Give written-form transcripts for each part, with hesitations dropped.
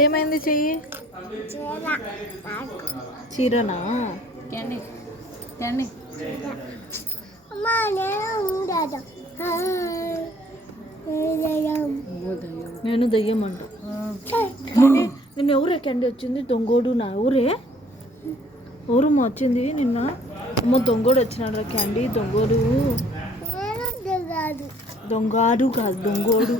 ఏమైంది చెయ్యి? చీరనా? నేను దయ్యమంట. నిన్న ఎవరే క్యాండీ వచ్చింది? దొంగోడు నా ఊరే ఊరమ్మ వచ్చింది నిన్న. అమ్మ దొంగోడు వచ్చినాడు క్యాండీ. దొంగోడు దొంగాడు కాదు దొంగోడు.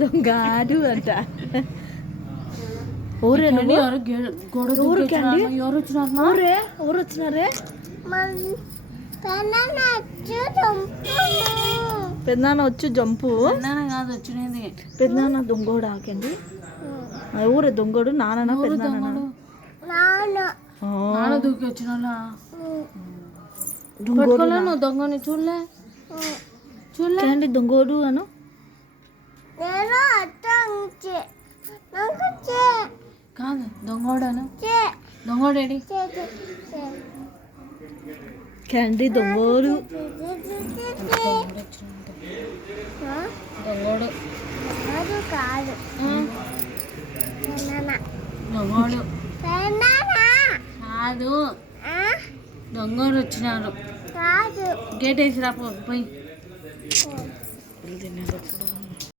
దొంగాడు అంట. ఊరే ఎవరు క్యాండీ? ఎవరు వచ్చినారే? పెద్దనాన్న వచ్చి జంపు కాదు వచ్చినది. పెద్దనాన్న దొంగోడా క్యాండీ? ఊరే దొంగోడు. నాన్న పెద్దనాన్న దూకి వచ్చిన నువ్వు దొంగని చూడలే క్యాండీ. దొంగోడు అను. కాదు దొంగోడను. దొంగోడేడి? క్యాండీ దొంగోడు. దొంగోడు దొంగోడు కాదు. దొంగోడు వచ్చినారు. గేట్ వేసి రాపో పోయి.